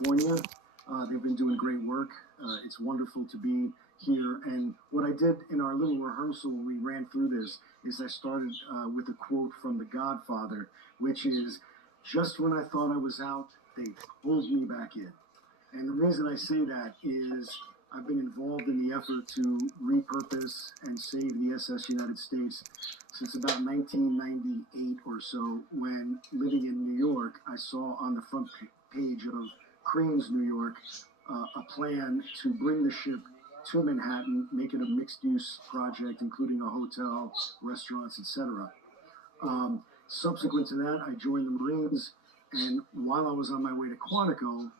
California. They've been doing great work. It's wonderful to be here. And what I did in our little rehearsal when we ran through this is I started with a quote from The Godfather, which is, "Just when I thought I was out, they pulled me back in." And the reason I say that is I've been involved in the effort to repurpose and save the SS United States since about 1998 or so, when living in New York, I saw on the front page of Cranes, New York, a plan to bring the ship to Manhattan, make it a mixed-use project, including a hotel, restaurants, etc. Subsequent to that, I joined the Marines, and while I was on my way to Quantico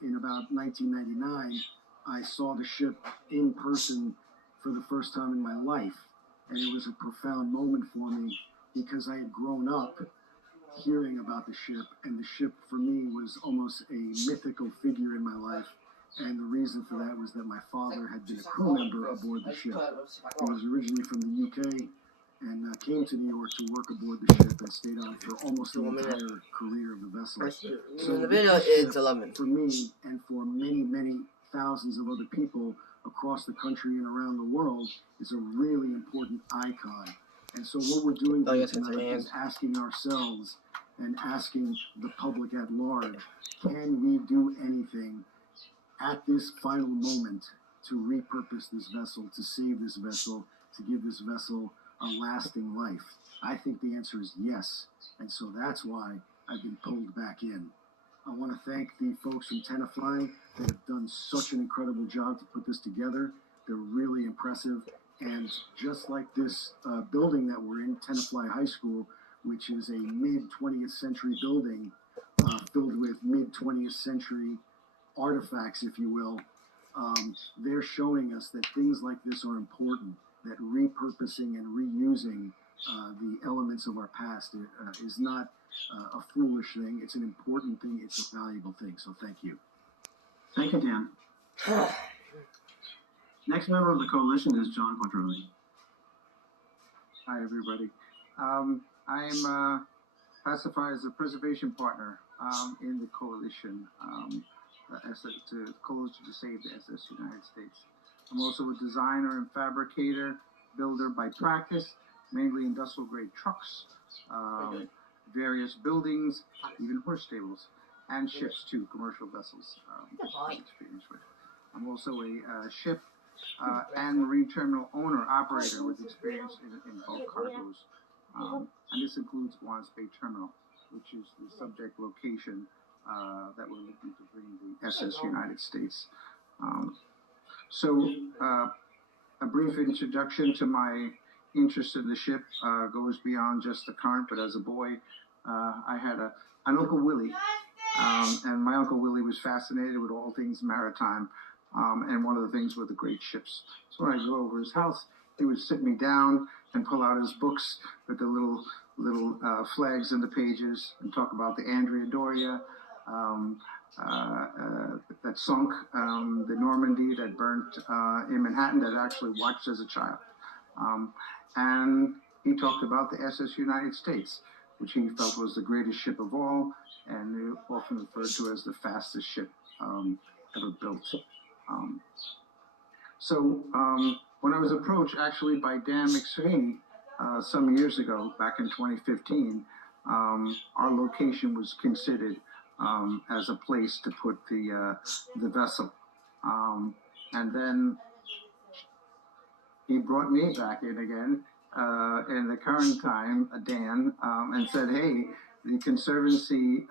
in about 1999, I saw the ship in person for the first time in my life, and it was a profound moment for me because I had grown up hearing about the ship, and the ship for me was almost a mythical figure in my life. And the reason for that was that my father had been a crew member aboard the ship. He was originally from the UK and came to New York to work aboard the ship and stayed on for almost the entire career of the vessel. So the video is 11. For me and for many, many thousands of other people across the country and around the world is a really important icon. And so what we're doing tonight is asking ourselves and asking the public at large, can we do anything at this final moment to repurpose this vessel, to save this vessel, to give this vessel a lasting life? I think the answer is yes. And so that's why I've been pulled back in. I want to thank the folks from Tenafly that have done such an incredible job to put this together. They're really impressive. And just like this building that we're in, Tenafly High School, which is a mid-20th century building filled with mid-20th century artifacts, if you will, they're showing us that things like this are important, that repurposing and reusing the elements of our past is not a foolish thing. It's an important thing. It's a valuable thing. So thank you. Thank you, Dan. Next member of the coalition is John Quadroni. Hi, everybody. I'm classified as a preservation partner in the coalition, the Coalition to Save the SS United States. I'm also a designer and fabricator, builder by practice, mainly industrial grade trucks, various buildings, even horse stables, and ships too, commercial vessels. Experience with. I'm also a ship and marine terminal owner operator with experience in bulk cargoes, and this includes Guan's Bay Terminal, which is the subject location that we're looking to bring the SS United States. So a brief introduction to my interest in the ship goes beyond just the current, but as a boy, I had an Uncle Willie, and my Uncle Willie was fascinated with all things maritime, and one of the things were the great ships. So when I go over his house, he would sit me down and pull out his books with the little flags in the pages and talk about the Andrea Doria, that sunk, the Normandy that burnt in Manhattan that I actually watched as a child. And he talked about the SS United States, which he felt was the greatest ship of all, and often referred to as the fastest ship ever built. When I was approached actually by Dan McSweeney some years ago, back in 2015, our location was considered as a place to put the vessel. And then he brought me back in again in the current time, Dan, and said, hey, the Conservancy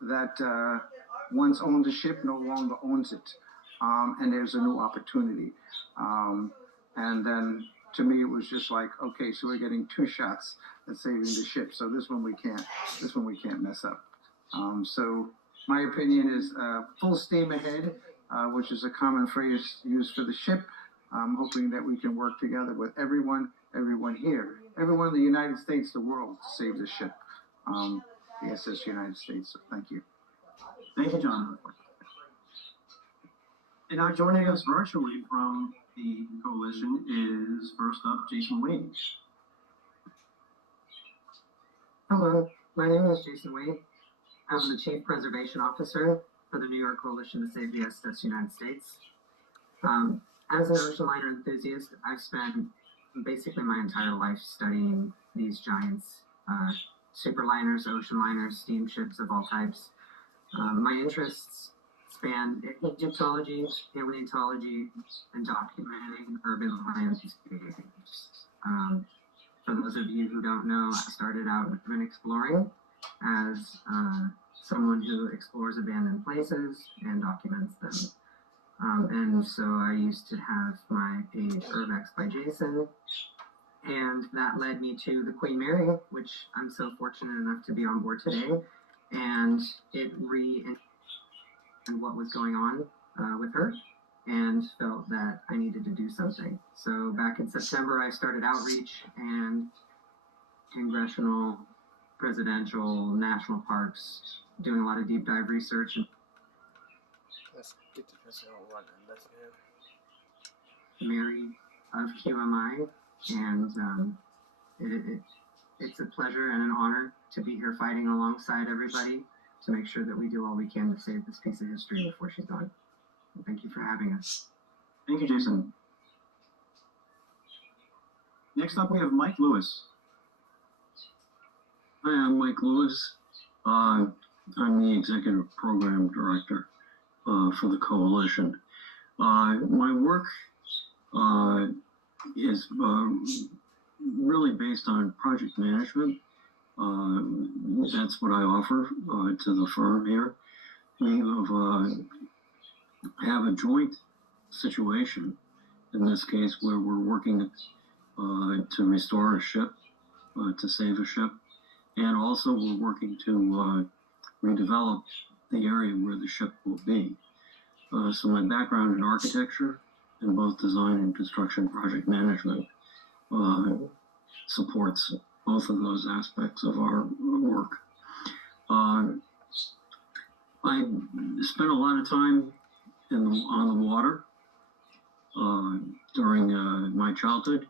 that once owned a ship no longer owns it. And there's a new opportunity. And then to me, it was just like, okay, so we're getting two shots at saving the ship. So this one we can't mess up. So my opinion is full steam ahead, which is a common phrase used for the ship. I'm hoping that we can work together with everyone here, everyone in the United States, the world, to save the ship, the SS United States. So thank you. Thank you, John. And now joining us virtually from the coalition is, first up, Jason Wayne. Hello, my name is Jason Wayne. I'm the Chief Preservation Officer for the New York Coalition to Save the SS United States. As an ocean liner enthusiast, I've spent basically my entire life studying these giants, superliners, ocean liners, steamships of all types. My interests span Egyptology, paleontology, and documenting urban landscapes. For those of you who don't know, I started out urban exploring as someone who explores abandoned places and documents them. And so I used to have my page Urbex by Jason, and that led me to the Queen Mary, which I'm so fortunate enough to be on board today, and it and what was going on with her, and felt that I needed to do something. So back in September, I started outreach and congressional, presidential, national parks, doing a lot of deep dive research. Let's get the person on one and let's Mary of QMI, and it's a pleasure and an honor to be here fighting alongside everybody to make sure that we do all we can to save this piece of history before she's gone. And thank you for having us. Thank you, Jason. Next up, we have Mike Lewis. Hi, I'm Mike Lewis. I'm the Executive Program Director for the Coalition. My work is really based on project management. That's what I offer to the firm here. We have a joint situation, in this case, where we're working to restore a ship, to save a ship, and also we're working to redevelop the area where the ship will be. So my background in architecture, in both design and construction project management, supports both of those aspects of our work. I spent a lot of time on the water during my childhood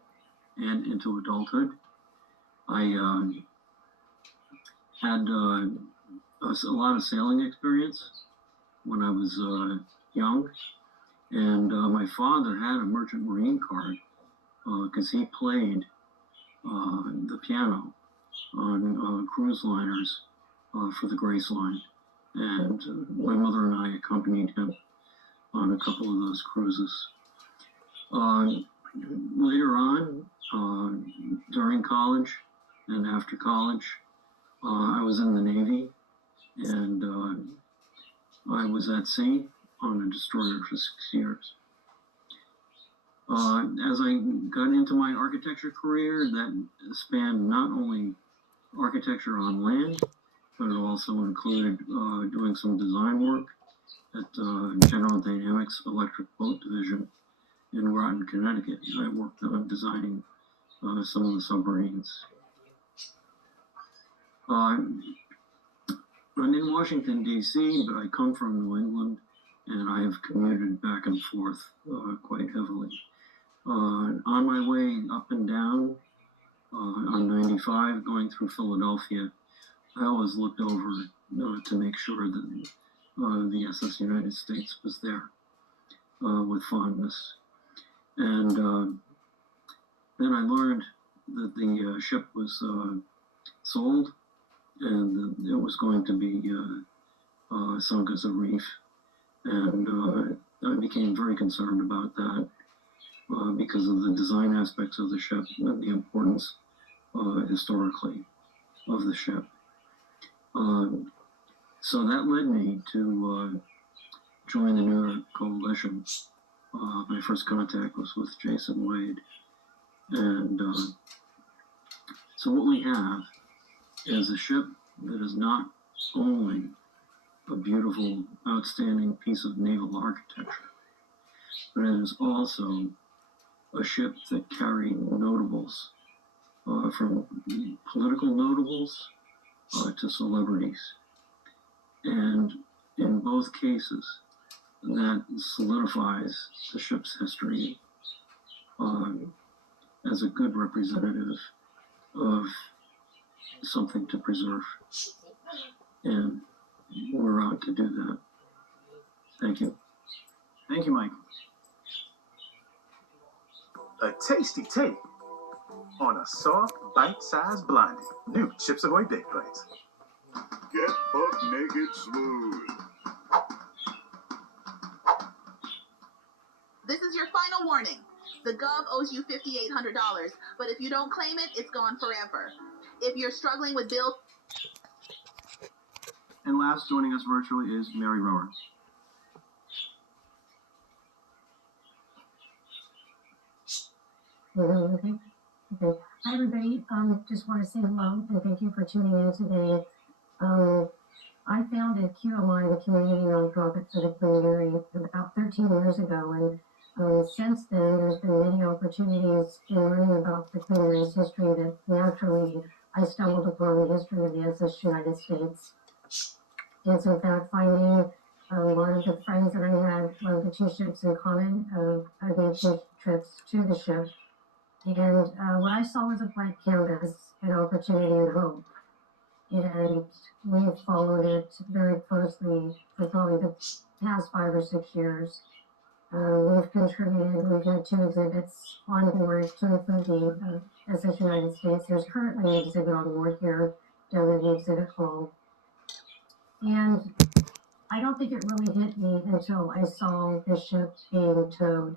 and into adulthood. I had a lot of sailing experience when I was young, and my father had a merchant marine card because he played the piano on cruise liners for the Grace Line, and my mother and I accompanied him on a couple of those cruises. Later on, during college and after college, I was in the Navy, and I was at sea on a destroyer for 6 years. As I got into my architecture career, that spanned not only architecture on land, but it also included doing some design work at General Dynamics Electric Boat Division in Groton, Connecticut. I worked on designing some of the submarines. I'm in Washington, D.C., but I come from New England, and I have commuted back and forth quite heavily. On my way up and down on 95, going through Philadelphia, I always looked over to make sure that the SS United States was there with fondness. And then I learned that the ship was sold, and it was going to be sunk as a reef. And I became very concerned about that because of the design aspects of the ship and the importance historically of the ship. So that led me to join the New York Coalition. My first contact was with Jason Wade. And so what we have is a ship that is not only a beautiful, outstanding piece of naval architecture, but it is also a ship that carried notables, from political notables to celebrities. And in both cases, that solidifies the ship's history as a good representative of something to preserve. And we're out to do that. Thank you. Thank you, Mike. A tasty take on a soft, bite-sized blondie. New Chips Ahoy Baked Bites. Get butt naked smooth. This is your final warning. The Gov owes you $5,800, but if you don't claim it, it's gone forever. If you're struggling with bills... And last, joining us virtually is Mary Rower. Okay. Hi, everybody. Just want to say hello and thank you for tuning in today. I founded QMI, the community nonprofit for the clean area, about 13 years ago, and since then there's been many opportunities in learning about the clean area's history that naturally I stumbled upon the history of the SS United States. It's in fact finding a lot of the friends that I had, one of the two ships in common. I made two trips to the ship. And what I saw was a blank canvas, an opportunity and hope. And we've followed it very closely for probably the past 5 or 6 years. We've contributed, we've had 2 exhibits on board to include the SS United States. There's currently an exhibit on board here down in the exhibit hall. And I don't think it really hit me until I saw the ship being towed.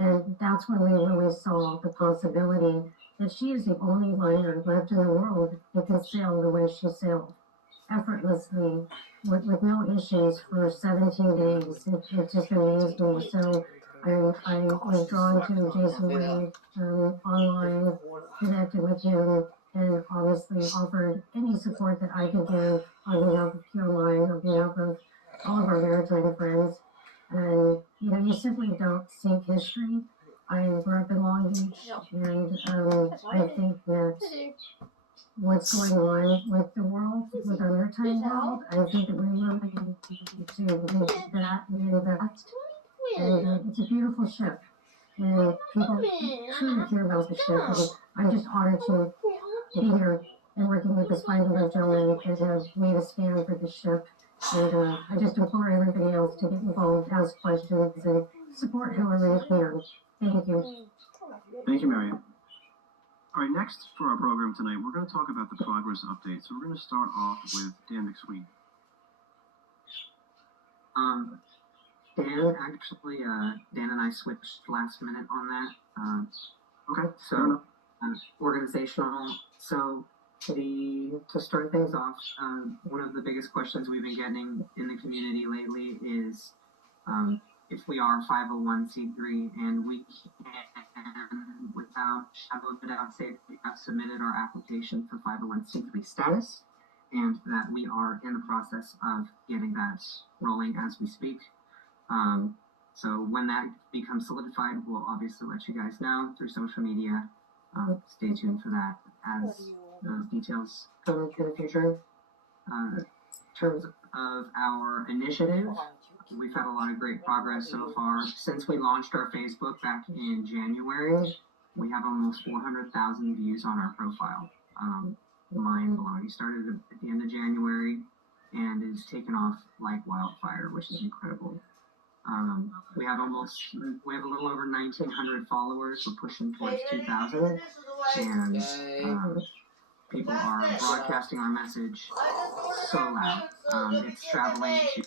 And that's when we really saw the possibility that she is the only liner left in the world that can sail the way she sailed, effortlessly, with no issues for 17 days. It just amazed me. So I was drawn to Jason Wade online, connected with him, and obviously offered any support that I could give on behalf of QMI, on behalf of all of our maritime friends. And, you know, you simply don't seek history. I grew up in Long Beach, and I think that what's going on with the world, with our maritime world, I think that we really need to do that and invest. And it's a beautiful ship. And people truly care about the ship. And I'm just honored to be here and working with this fine group of gentlemen that have made a stand for the ship. And I just implore everybody else to get involved, ask questions, and support however you can. Thank you. Thank you, Marion. All right, next for our program tonight, we're going to talk about the progress update. So we're going to start off with Dan McSween. Dan and I switched last minute on that. Okay, So, organizational. So, to start things off, one of the biggest questions we've been getting in the community lately is if we are 501c3 and we can, without shadow of a doubt, say we have submitted our application for 501c3 status and that we are in the process of getting that rolling as we speak. So when that becomes solidified, we'll obviously let you guys know through social media. Stay tuned for that as those details come in the future. In terms of our initiative, we've had a lot of great progress so far. Since we launched our Facebook back in January, we have almost 400,000 views on our profile. Mind blowing. We started at the end of January and it's taken off like wildfire, which is incredible. We have a little over 1,900 followers. We're pushing towards 2,000, and people are broadcasting our message so loud. It's traveling to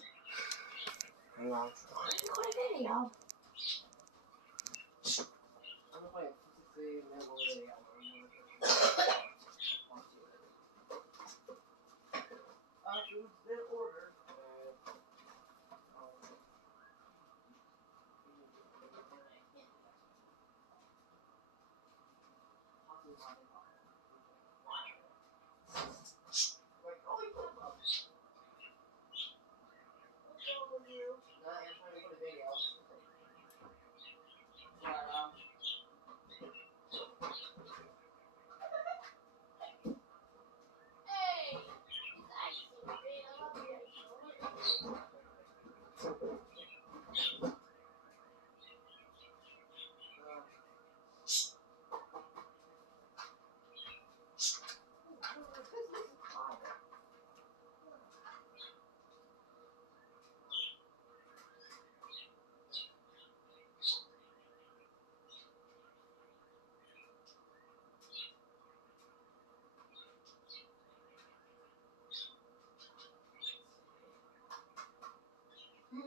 I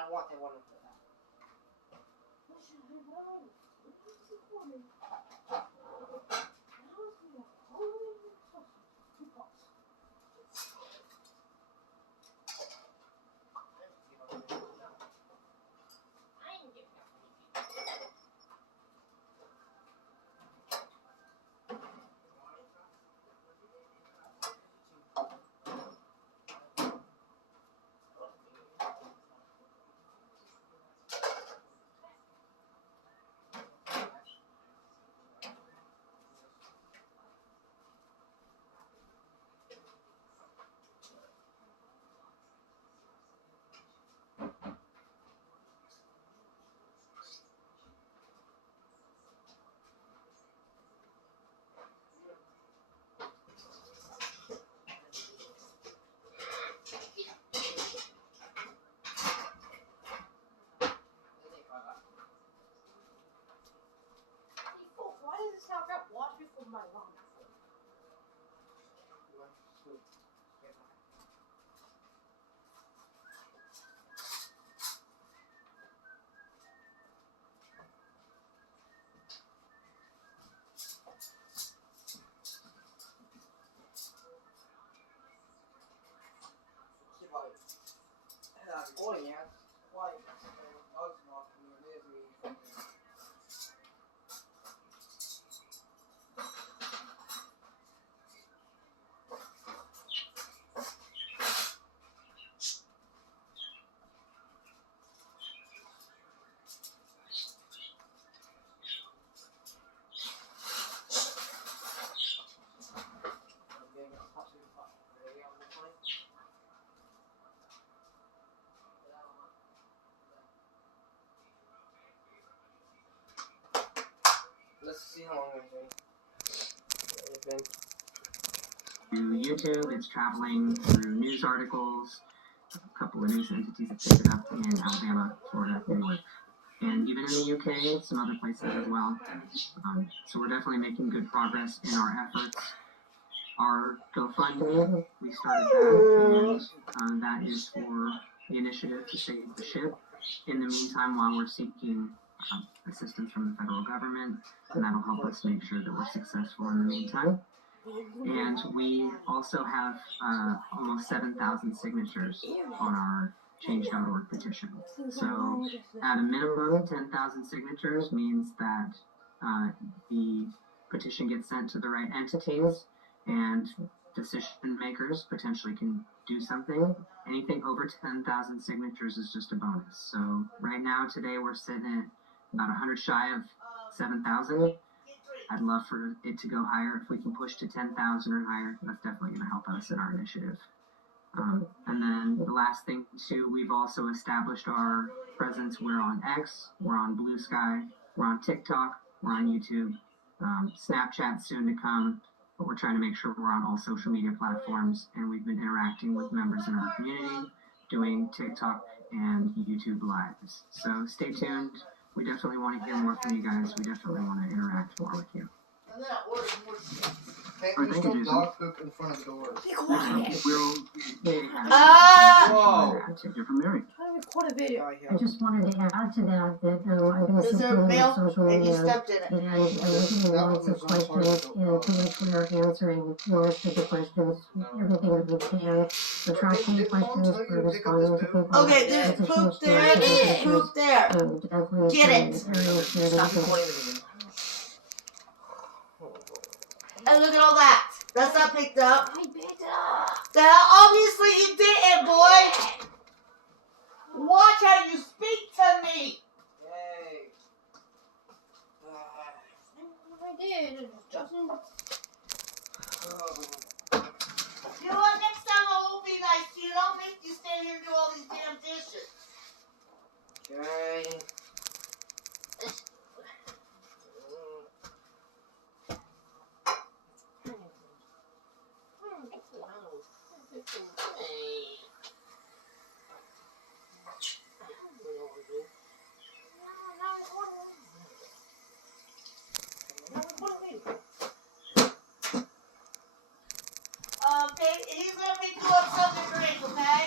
don't want that one. Why does this sound like wash before my lungs? Recording, yeah. Why? Let's see how long it's been. Through YouTube, it's traveling through news articles. A couple of news entities have picked it up in Alabama, Florida, New York, and even in the UK, some other places as well. So we're definitely making good progress in our efforts. Our GoFundMe, we started that, and that is for the initiative to save the ship. In the meantime, while we're seeking assistance from the federal government, and that'll help us make sure that we're successful in the meantime. And we also have almost 7,000 signatures on our Change.org petition. So at a minimum, 10,000 signatures means that the petition gets sent to the right entities, and decision makers potentially can do something. Anything over 10,000 signatures is just a bonus. So right now, today, we're sitting at about 100 shy of 7,000. I'd love for it to go higher. If we can push to 10,000 or higher, that's definitely going to help us in our initiative. And then the last thing too, we've also established our presence. We're on X, we're on Blue Sky, we're on TikTok, we're on YouTube, Snapchat soon to come, but we're trying to make sure we're on all social media platforms, and we've been interacting with members in our community, doing TikTok and YouTube lives. So stay tuned. We definitely want to hear more from you guys. We definitely want to interact more with you. Thank you, dog poop in front of doors. Be quiet. We'll Whoa! You're from Mary. I'm trying to record a video here. I just wanted to add to that I've been Is there assisting mail? with social And you media, stepped in it. and I'm looking at lots of questions, and to which we are answering most of the questions, everything that we can. We're tracking questions, we're responding to people. Okay, there's poop there, there's poop there. Definitely Get it. some areas here that Stop we can- recording the video. And look at all that. That's not picked up. I picked it up. Obviously you didn't, boy. Watch how you speak to me. Hey. I did. It doesn't. You know what? Next time I won't be nice to you. I'll make you stand here and do all these damn dishes. Okay. He's gonna pick you up something to drink, okay?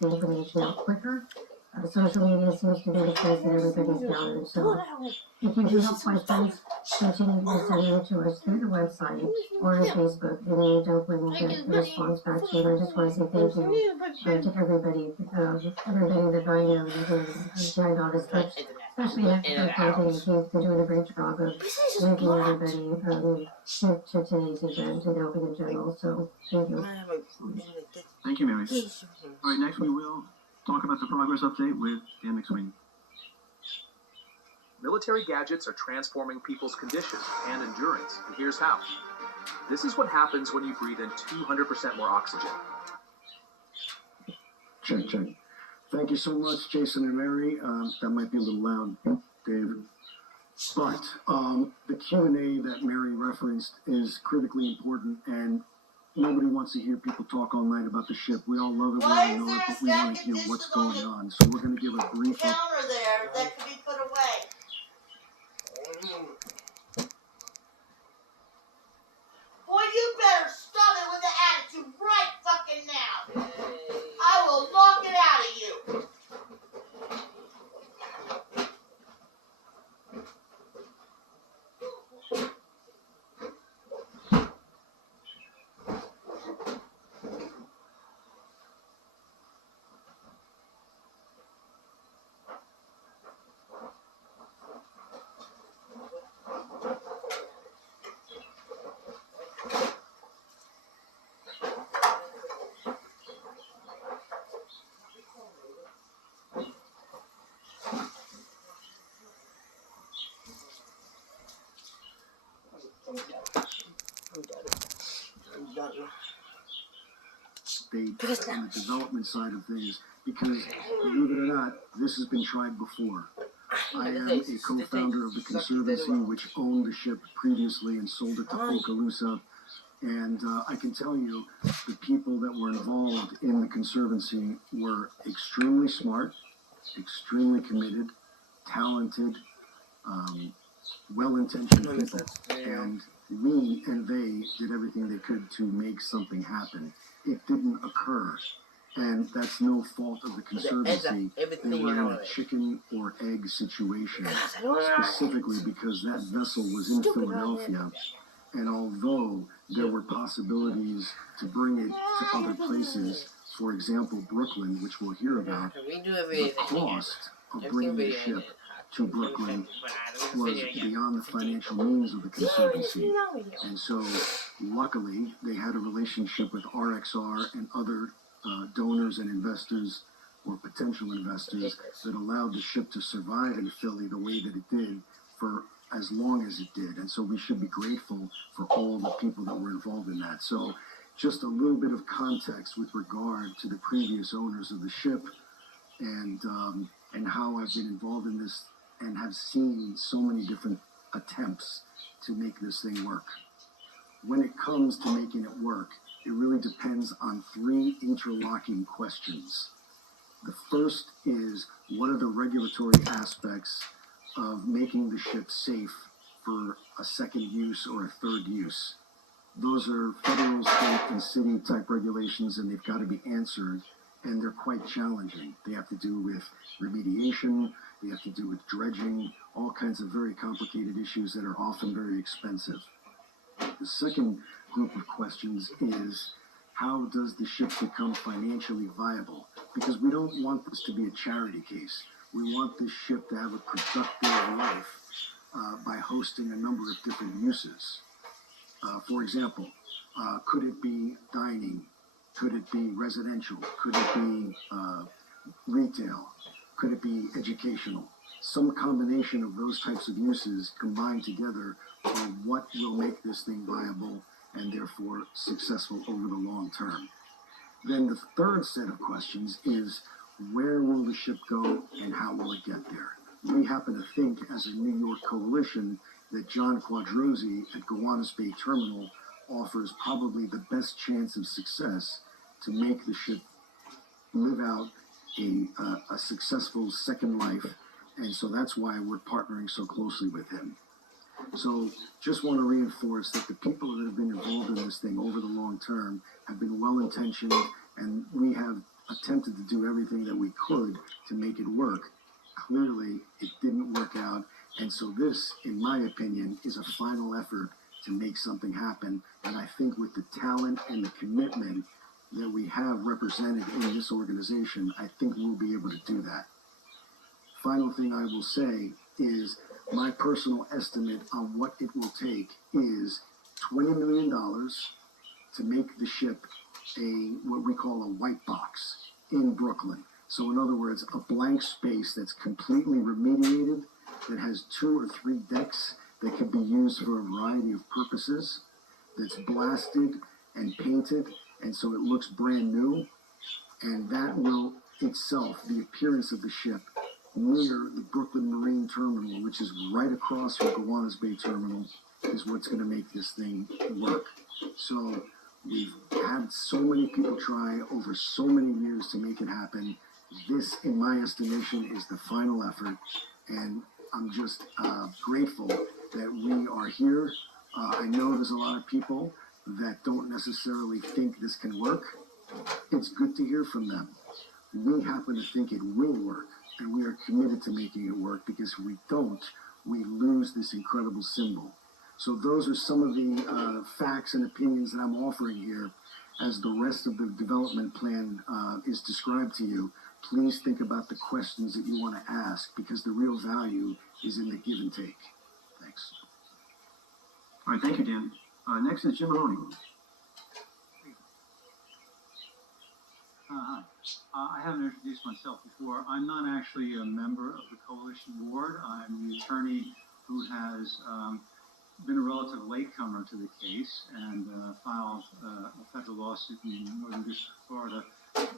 The information out quicker. Social media seems to be the place that everybody's gathered. So if you do have questions, continue to send them to us through the website or on Facebook, and you definitely will get a response back to you. I just want to say thank you to everybody that I know that has joined on us, especially after Fontaine. He's been doing a great job of linking everybody to today's event and helping in general. So thank you. Thank you, Mary. All right, next we will talk about the progress update with Dan McSweeney. Military gadgets are transforming people's condition and endurance, and here's how. This is what happens when you breathe in 200% more oxygen. Check. Thank you so much, Jason and Mary. That might be a little loud, Dave. But the Q&A that Mary referenced is critically important, and nobody wants to hear people talk all night about the ship. We all love it, we all know it, but we want to hear what's going on. So we're going to give a brief counter there that could be put away. Boy, you better stop it with the attitude right fucking now. I will knock it out of you. State on the development side of things, because believe it or not, this has been tried before. I am a co-founder of the Conservancy, which owned the ship previously and sold it to Okaloosa. And I can tell you, the people that were involved in the Conservancy were extremely smart, extremely committed, talented, well-intentioned people. And we and they did everything they could to make something happen. It didn't occur. And that's no fault of the Conservancy. They were in a chicken or egg situation, specifically because that vessel was in Philadelphia. And although there were possibilities to bring it to other places, for example, Brooklyn, which we'll hear about, the cost of bringing the ship to Brooklyn was beyond the financial means of the Conservancy. And so, luckily, they had a relationship with RXR and other donors and investors, or potential investors, that allowed the ship to survive in Philly the way that it did for as long as it did. And so we should be grateful for all the people that were involved in that. So just a little bit of context with regard to the previous owners of the ship, and how I've been involved in this and have seen so many different attempts to make this thing work. When it comes to making it work, it really depends on three interlocking questions. The first is, what are the regulatory aspects of making the ship safe for a second use or a third use? Those are federal, state, and city type regulations, and they've got to be answered, and they're quite challenging. They have to do with remediation, they have to do with dredging, all kinds of very complicated issues that are often very expensive. The second group of questions is, how does the ship become financially viable? Because we don't want this to be a charity case. We want this ship to have a productive life by hosting a number of different uses. For example, could it be dining? Could it be residential? Could it be retail? Could it be educational? Some combination of those types of uses combined together are what will make this thing viable and therefore successful over the long term. Then the third set of questions is, where will the ship go and how will it get there? we happen to think as a New York coalition that John Quadrosi at Gowanus Bay Terminal offers probably the best chance of success to make the ship live out a successful second life. And so that's why we're partnering so closely with him. So just want to reinforce that the people that have been involved in this thing over the long term have been well-intentioned, and we have attempted to do everything that we could to make it work. Clearly, it didn't work out. And so this, in my opinion, is a final effort to make something happen. And I think with the talent and the commitment that we have represented in this organization, I think we'll be able to do that. Final thing I will say is my personal estimate on what it will take is $20 million to make the ship what we call a white box in Brooklyn. So in other words, a blank space that's completely remediated, that has 2 or 3 decks that can be used for a variety of purposes, that's blasted and painted, and so it looks brand new, and that will itself, the appearance of the ship near the Brooklyn Marine Terminal, which is right across from Gowanus Bay Terminal, is what's going to make this thing work. So we've had so many people try over so many years to make it happen. This, in my estimation, is the final effort, and I'm just grateful that we are here. I know there's a lot of people that don't necessarily think this can work. It's good to hear from them. We happen to think it will work, and we are committed to making it work, because if we don't, we lose this incredible symbol. So those are some of the facts and opinions that I'm offering here. As the rest of the development plan is described to you, please think about the questions that you want to ask, because the real value is in the give and take. Thanks. All right, thank you, Dan. Next is Jim Mahoney. Hi. I haven't introduced myself before. I'm not actually a member of the coalition board. I'm the attorney who has been a relative latecomer to the case and filed a federal lawsuit in Northern District of Florida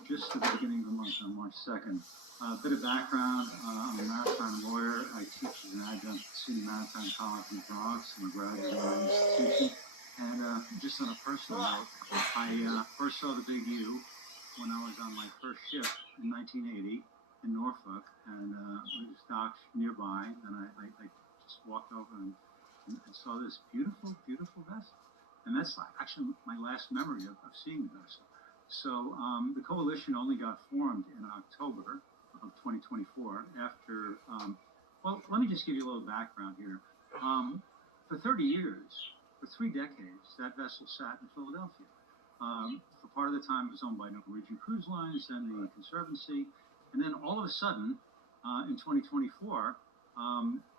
just at the beginning of the month on March 2nd. A bit of background, I'm a maritime lawyer. I teach as an adjunct at SUNY Maritime College in the Bronx. I'm a graduate of the institution. And just on a personal note, I first saw the Big U when I was on my first ship in 1980 in Norfolk, and we was docked nearby, and I just walked over and saw this beautiful, beautiful vessel. And that's actually my last memory of seeing the vessel. So the coalition only got formed in October of 2024 after, well, let me just give you a little background here. For 30 years, for 3 decades, that vessel sat in Philadelphia. For part of the time, it was owned by Norwegian Cruise Lines and the Conservancy. And then all of a sudden, in 2024,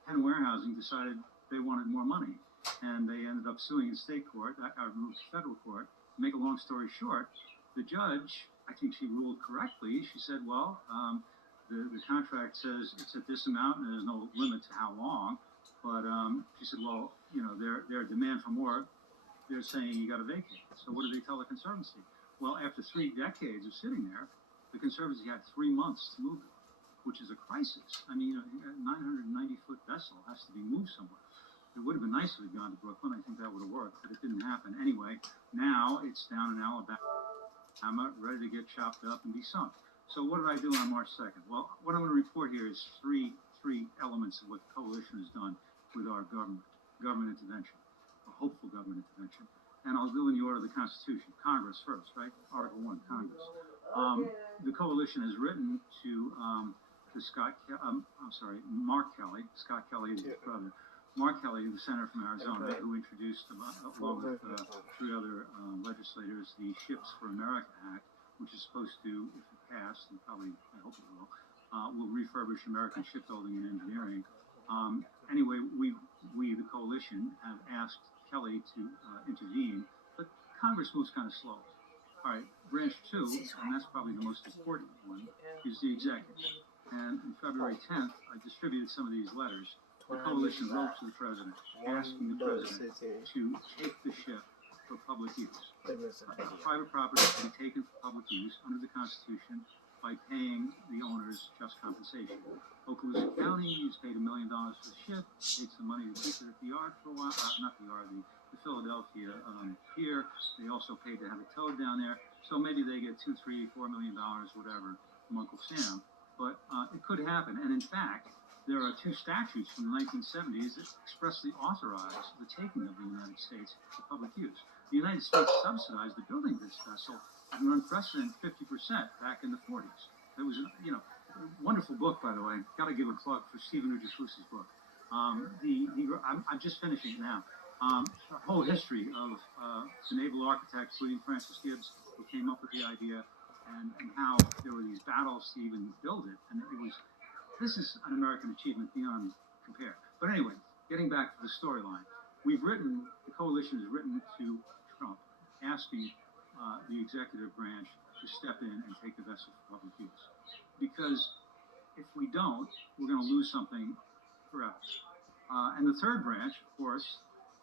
Penn Warehousing decided they wanted more money. And they ended up suing in state court, moved to federal court. To make a long story short, the judge, I think she ruled correctly. She said, well, the contract says it's at this amount and there's no limit to how long. But she said, well, you know, their demand for more, they're saying you got to vacate. So what did they tell the Conservancy? Well, after 3 decades of sitting there, the Conservancy had 3 months to move it, which is a crisis. I mean, a 990-foot vessel has to be moved somewhere. It would have been nice if it had gone to Brooklyn. I think that would have worked, but it didn't happen. Anyway, now it's down in Alabama, ready to get chopped up and be sunk. So what did I do on March 2nd? Well, what I'm going to report here is three elements of what the coalition has done with our government intervention, or hopeful government intervention. And I'll do in the order of the Constitution. Congress first, right? Article 1, Congress. The coalition has written to Mark Kelly. Scott Kelly is his brother. Mark Kelly, the senator from Arizona, who introduced, along with 3 other legislators, the Ships for America Act, which is supposed to, if it passed, and probably I hope it will refurbish American shipbuilding and engineering. Anyway, we, the coalition, have asked Kelly to intervene, but Congress moves kind of slow. All right, branch 2, and that's probably the most important one, is the executive. And on February 10th, I distributed some of these letters. The coalition wrote to the president, asking the president to take the ship for public use. Private property can be taken for public use under the Constitution. by paying the owners just compensation. Okaloosa County has paid $1 million for the ship, paid some money to keep it at the yard for a while, not the yard, the Philadelphia pier. They also paid to have it towed down there. So maybe they get $2, $3, $4 million, whatever, from Uncle Sam. But it could happen. And in fact, there are 2 statutes from the 1970s that expressly authorize the taking of the United States for public use. The United States subsidized the building of this vessel at an unprecedented 50% back in the 40s. It was, wonderful book, by the way. Got to give a plug for Stephen Ujisusi's book. I'm just finishing it now. A whole history of the naval architect, William Francis Gibbs, who came up with the idea, and how there were these battles to even build it. And this is an American achievement beyond compare. But anyway, getting back to the storyline, the coalition has written to Trump asking the executive branch to step in and take the vessel for public use. Because if we don't, we're going to lose something forever. And the third branch, of course,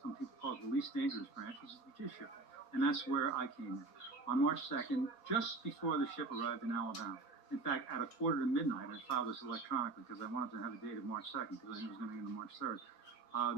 some people call it the least dangerous branch, is the judiciary. And that's where I came in. On March 2nd, just before the ship arrived in Alabama. In fact, at 1:45 midnight, I filed this electronically because I wanted to have a date of March 2nd because I knew it was going to end on March 3rd.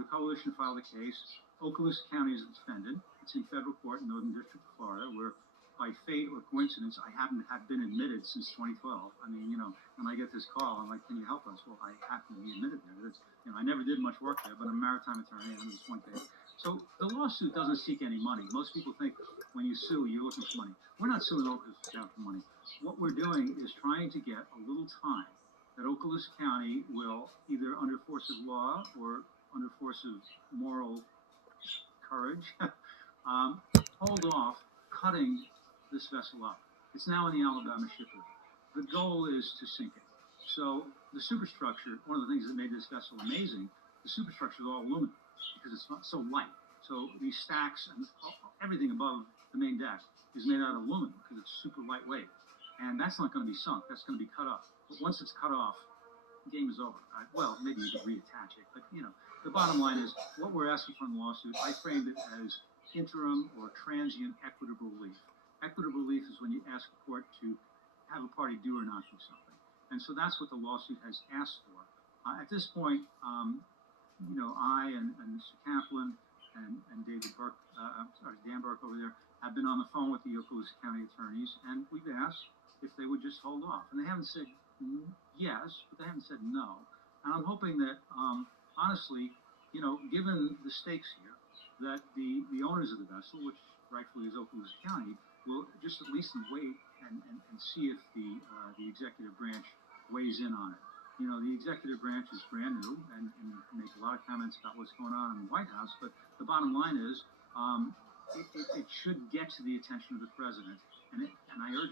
The coalition filed a case. Okaloosa County is the defendant. It's in federal court in Northern District of Florida, where by fate or coincidence, I happen to have been admitted since 2012. I mean, when I get this call, I'm like, can you help us? Well, I happen to be admitted there. I never did much work there, but I'm a maritime attorney and this one case. So the lawsuit doesn't seek any money. Most people think when you sue, you're looking for money. We're not suing Okaloosa County for money. What we're doing is trying to get a little time that Okaloosa County will, either under force of law or under force of moral courage, hold off cutting this vessel up. It's now in the Alabama shipyard. The goal is to sink it. So the superstructure, one of the things that made this vessel amazing, the superstructure is all aluminum because it's not so light. So these stacks and everything above the main deck is made out of aluminum because it's super lightweight. And that's not going to be sunk. That's going to be cut up. But once it's cut off, the game is over. Well, maybe you could reattach it. But, the bottom line is what we're asking for in the lawsuit, I framed it as interim or transient equitable relief. Equitable relief is when you ask a court to have a party do or not do something. And so that's what the lawsuit has asked for. At this point, I and Mr. Kaplan and David Burke, Dan Burke over there, have been on the phone with the Okaloosa County attorneys, and we've asked if they would just hold off. And they haven't said yes, but they haven't said no. And I'm hoping that, honestly, given the stakes here, that the owners of the vessel, which rightfully is Okaloosa County, will just at least wait and see if the executive branch weighs in on it. The executive branch is brand new and make a lot of comments about what's going on in the White House, but the bottom line is it should get to the attention of the president, and I urge